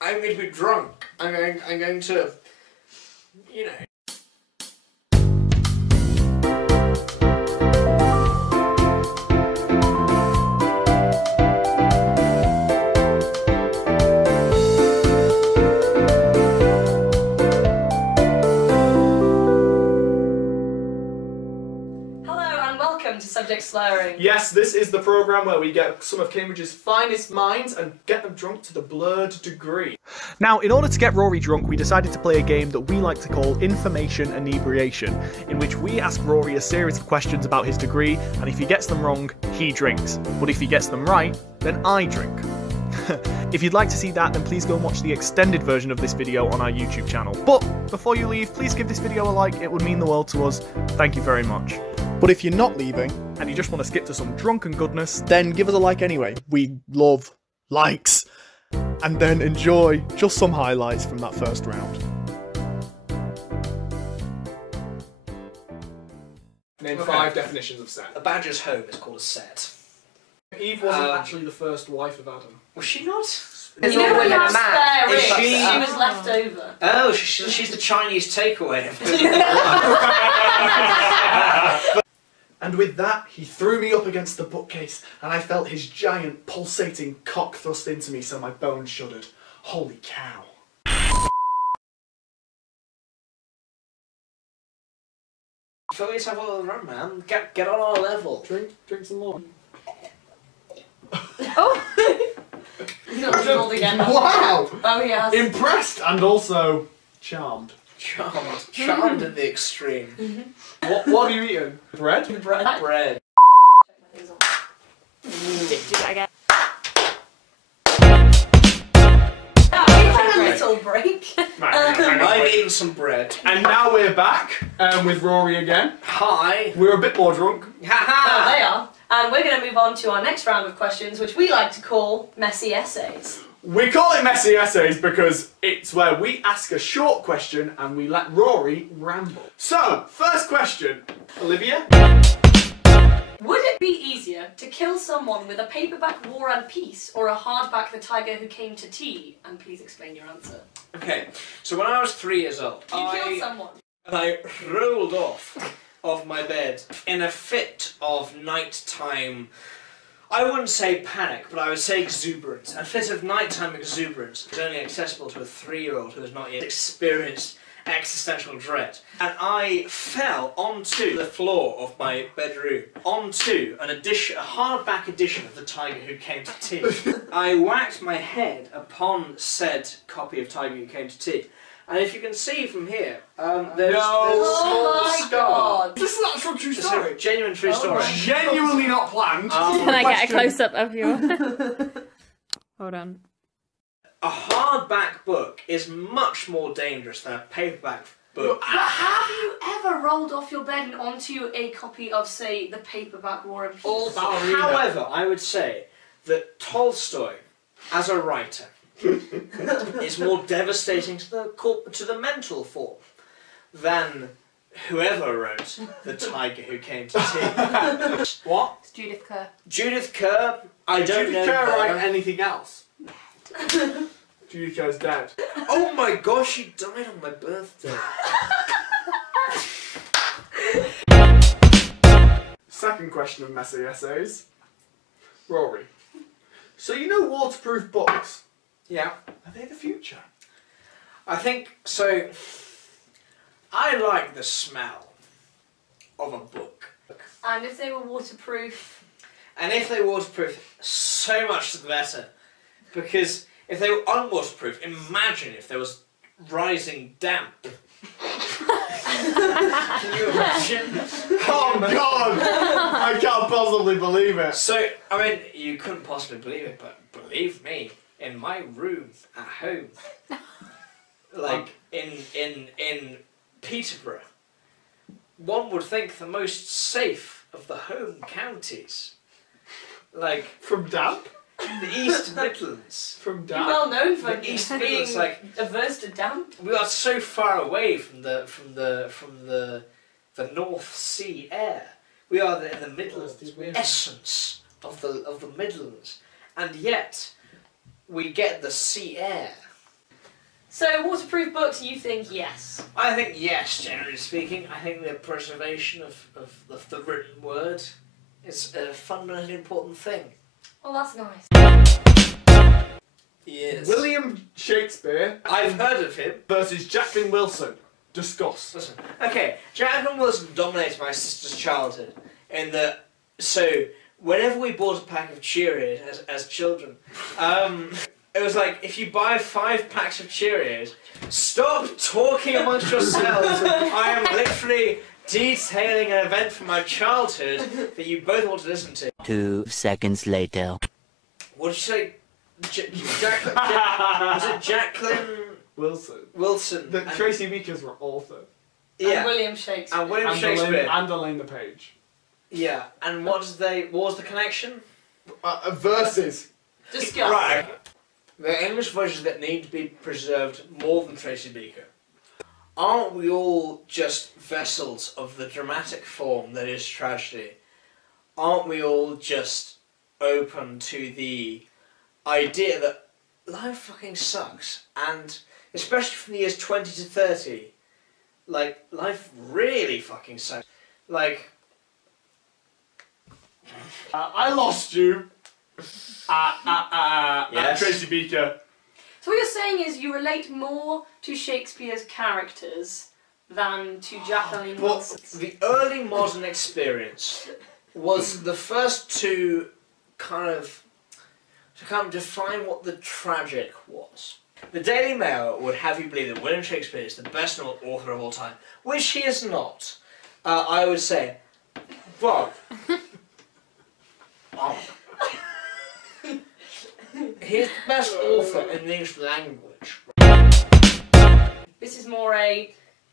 I'm going to be drunk. I'm going to, you know. Subject slurring. Yes, this is the programme where we get some of Cambridge's finest minds and get them drunk to the blurred degree. Now, in order to get Rory drunk, we decided to play a game that we like to call Information Inebriation, in which we ask Rory a series of questions about his degree, and if he gets them wrong, he drinks. But if he gets them right, then I drink. If you'd like to see that, then please go and watch the extended version of this video on our YouTube channel. But before you leave, please give this video a like, it would mean the world to us. Thank you very much. But if you're not leaving, and you just want to skip to some drunken goodness, then give us a like anyway. We love likes. And then enjoy just some highlights from that first round. Name 5 definitions of set. A badger's home is called a set. Eve wasn't actually the first wife of Adam. Was she not? You know when you're spare ribs, she was left over. Oh, she's the Chinese takeaway. And with that, he threw me up against the bookcase, and I felt his giant, pulsating cock thrust into me so my bones shuddered. Holy cow. Fill yourself all around, man. Get on our level. Drink some more. Oh! He's not rolled again. Wow! Oh, he has. Impressed and also charmed. Charmed in the extreme. What have you eaten? Bread? Bread. Bread. Do that again. A little break. I've eaten some bread. And now we're back with Rory again. Hi. We're a bit more drunk. Ha Well, they are. And we're going to move on to our next round of questions, which we like to call messy essays. We call it messy essays because it's where we ask a short question and we let Rory ramble. So, first question. Olivia? Would it be easier to kill someone with a paperback War and Peace or a hardback The Tiger Who Came to Tea? And please explain your answer. Okay, so when I was 3 years old, You killed someone. And I rolled off of my bed in a fit of nighttime, I wouldn't say panic, but I would say exuberance. A fit of nighttime exuberance is only accessible to a 3-year-old who has not yet experienced existential dread. And I fell onto the floor of my bedroom, onto a hardback edition of The Tiger Who Came to Tea. I whacked my head upon said copy of Tiger Who Came to Tea. And if you can see from here, there's a small scar. God. This is an actual true It's story. a genuine true story. Genuinely not planned. Can I get a close-up of you? Hold on. A hardback book is much more dangerous than a paperback book. But have you ever rolled off your bed and onto a copy of, say, the paperback War and Peace? However, I would say that Tolstoy, as a writer, is more devastating to the mental form than whoever wrote The Tiger Who Came to Tea. What? It's Judith Kerr. Judith Kerr? I don't know. Judith Kerr write anything else? Judith Kerr's dead. Oh my gosh, she died on my birthday. Second question of messy essays. Rory. So you know waterproof books? Yeah. Are they the future? I think so. I like the smell of a book. And if they were waterproof? And if they were waterproof, so much the better. Because if they were unwaterproof, imagine if there was rising damp. Can you imagine? Oh God! I can't possibly believe it. So, I mean, you couldn't possibly believe it, but believe me, in my room at home, like in Peterborough, one would think the most safe of the home counties. Like From damp? the East Midlands. From You're damp? well known for The East being Midlands, like averse to damp. we are so far away from the North Sea air. We are in the Midlands, essence of the Midlands, and yet we get the sea air So, waterproof books, you think yes? I think yes, generally speaking. I think the preservation of the written word is a fundamentally important thing. Well, that's nice. Yes. William Shakespeare I've heard of him. versus Jacqueline Wilson. Discuss. Listen, okay, Jacqueline Wilson dominated my sister's childhood in that, so whenever we bought a pack of Cheerios as children, it was like, if you buy 5 packs of Cheerios, stop talking amongst yourselves. I am literally detailing an event from my childhood that you both want to listen to. 2 seconds later. What did you say? Was it Jacqueline Wilson. The and- Tracy Beakers were author. Yeah. And William Shakespeare. And William Shakespeare. And Elaine the Page. Yeah. And what was the connection? Verses. Discuss. Right. The English voices that need to be preserved more than Tracy Beaker. Aren't we all just vessels of the dramatic form that is tragedy? Aren't we all just open to the idea that life fucking sucks? And especially from the years 20 to 30, like, life really fucking sucks. Like... I lost you. Yes. Tracy Beaker. So what you're saying is you relate more to Shakespeare's characters than to Jacqueline Well, Wilson's. the early modern experience was the first to kind of define what the tragic was. The Daily Mail would have you believe that William Shakespeare is the best author of all time, which he is not. I would say, but he's the best author in the English language. This is more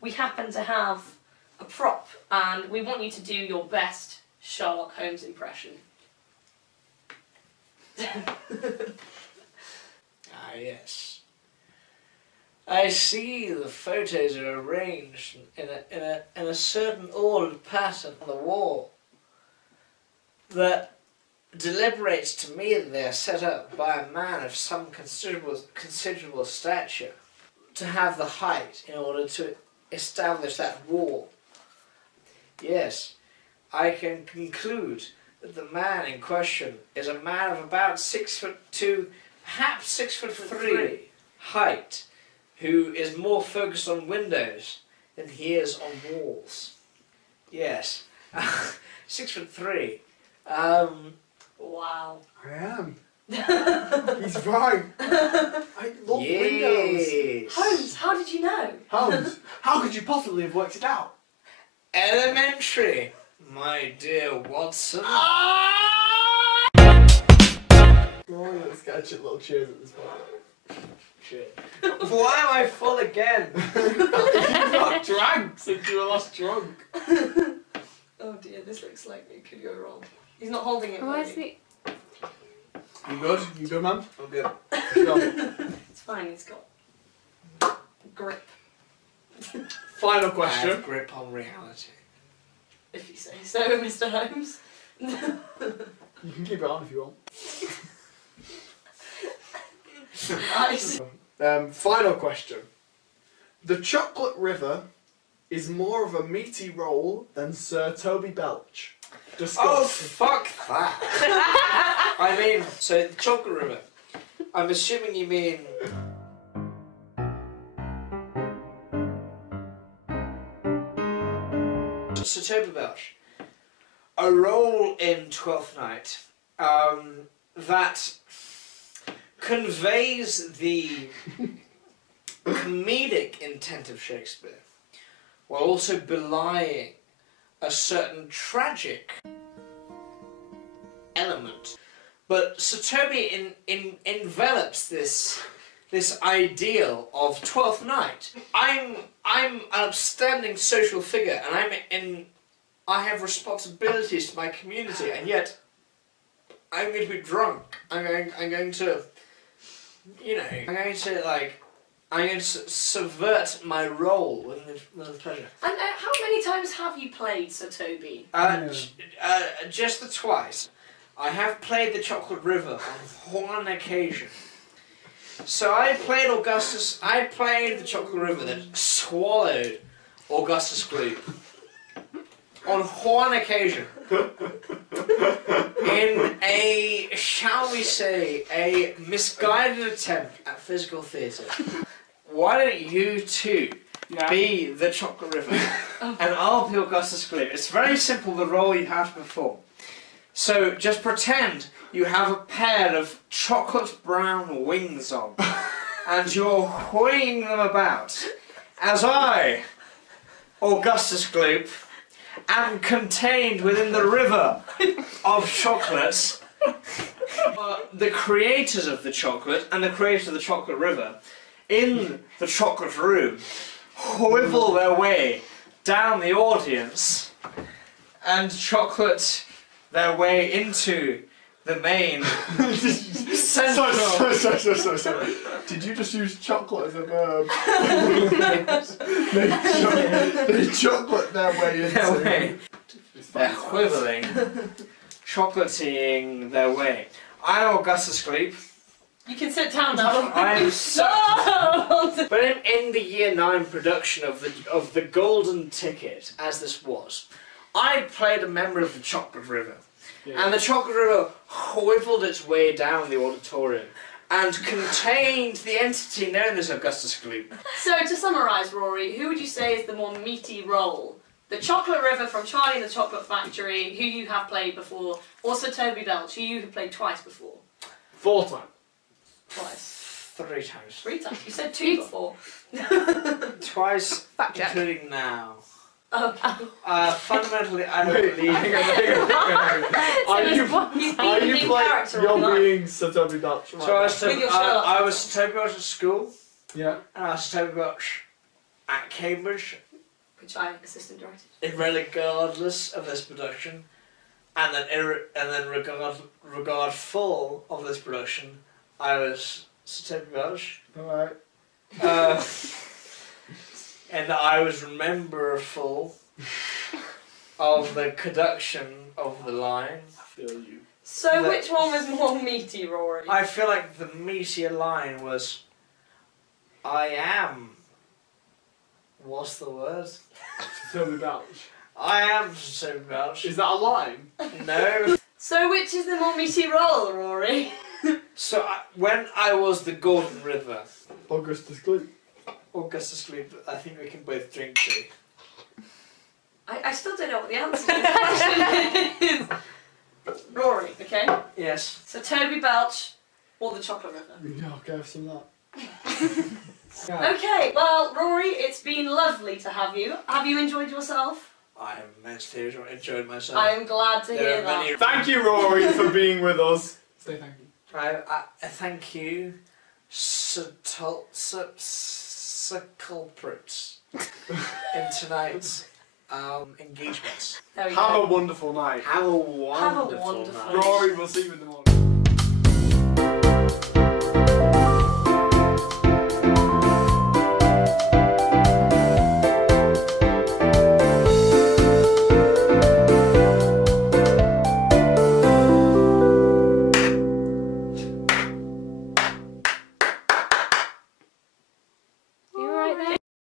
we happen to have a prop and we want you to do your best Sherlock Holmes impression. Yes. I see the photos are arranged in a certain ordered pattern on the wall that deliberates to me that they are set up by a man of some considerable stature to have the height in order to establish that wall. Yes, I can conclude that the man in question is a man of about 6'2", perhaps 6'3" height, who is more focused on windows than he is on walls. Yes, 6'3". Wow. I am. He's right. I love windows. Holmes, how did you know? Holmes, how could you possibly have worked it out? Elementary, my dear Watson. Rory, let's get a little cheers at this point. Shit. Why am I full again? You got drank since you were last drunk. Oh dear, this looks like it could go wrong. He's not holding it. Why really. is he? You good? You good, man? I'm good. It's fine, he's got grip. Final I question. have grip on reality. If you say so, Mr. Holmes. You can keep it on if you want. Nice. Final question. The Chocolate River is more of a meaty roll than Sir Toby Belch. Discuss. Oh, fuck that. I mean, so the Chocolate River. I'm assuming you mean... Sir Toby Belch. A role in Twelfth Night that conveys the comedic intent of Shakespeare while also belying a certain tragic element. But Sir Toby envelops this ideal of Twelfth Night. I'm an upstanding social figure, and I have responsibilities to my community, and yet I'm going to be drunk. I'm going to subvert my role with the pleasure. And how many times have you played Sir Toby? Just the twice. I have played the Chocolate River on one occasion. So I played Augustus. I played the Chocolate River that swallowed Augustus Gloop on one occasion. In a, shall we say, a misguided attempt at physical theatre. Why don't you two be the Chocolate River and I'll be Augustus Gloop? It's very simple, the role you have to perform. So just pretend you have a pair of chocolate brown wings on and you're winging them about as I, Augustus Gloop, am contained within the river of chocolates. The creators of the chocolate and the creators of the Chocolate River in the chocolate room whirl their way down the audience and chocolate their way into the main central. Sorry. Did you just use chocolate as a verb? They chocolate their way into. Their way. They're whirling, chocolating their way. I'm Augustus Gloop. You can sit down now. I'm so. No! But in the year 9 production of the Golden Ticket, as this was, I played a member of the Chocolate River. Yeah. And the Chocolate River whirled its way down the auditorium and contained the entity known as Augustus Gloop. So to summarise, Rory, who would you say is the more meaty role? The Chocolate River from Charlie and the Chocolate Factory, who you have played before, or Toby Belch, who you have played twice before? 4 times. Twice. 3 times. 3 times. You said 2 before. Twice, Fact check. including now. Okay. Fundamentally, I don't believe. Are you playing? You're being Sir Toby Belch. Right So now. I was Sir Toby Belch at school, Yeah. and I was Sir Toby Belch at Cambridge, Which I assistant directed. irregardless of this production, and then regardful of this production, I was Sir Toby Belch. Alright. And I was rememberful of the conduction of the line. I feel you. So which one was more meaty, Rory? I feel like the meatier line was, I am. What's the word? Sir Toby Belch. I am Sir Toby Belch. Is that a line? No. So which is the more meaty role, Rory? So when I was the Golden River, Augustus Gloop. Augustus Gloop, I think we can both drink to. I still don't know what the answer to the question is. Rory, okay? Yes. So Toby Belch or the Chocolate River? Yeah, I'll go for some of that. Okay, well, Rory, it's been lovely to have you. Have you enjoyed yourself? I immensely enjoyed myself. I am glad to hear that. Thank you, Rory, for being with us. Say thank you. I thank you, Sir culprits, in tonight's engagements. There we Have go. a wonderful night. Have a wonderful wonderful night. Rory, we'll see you in the morning.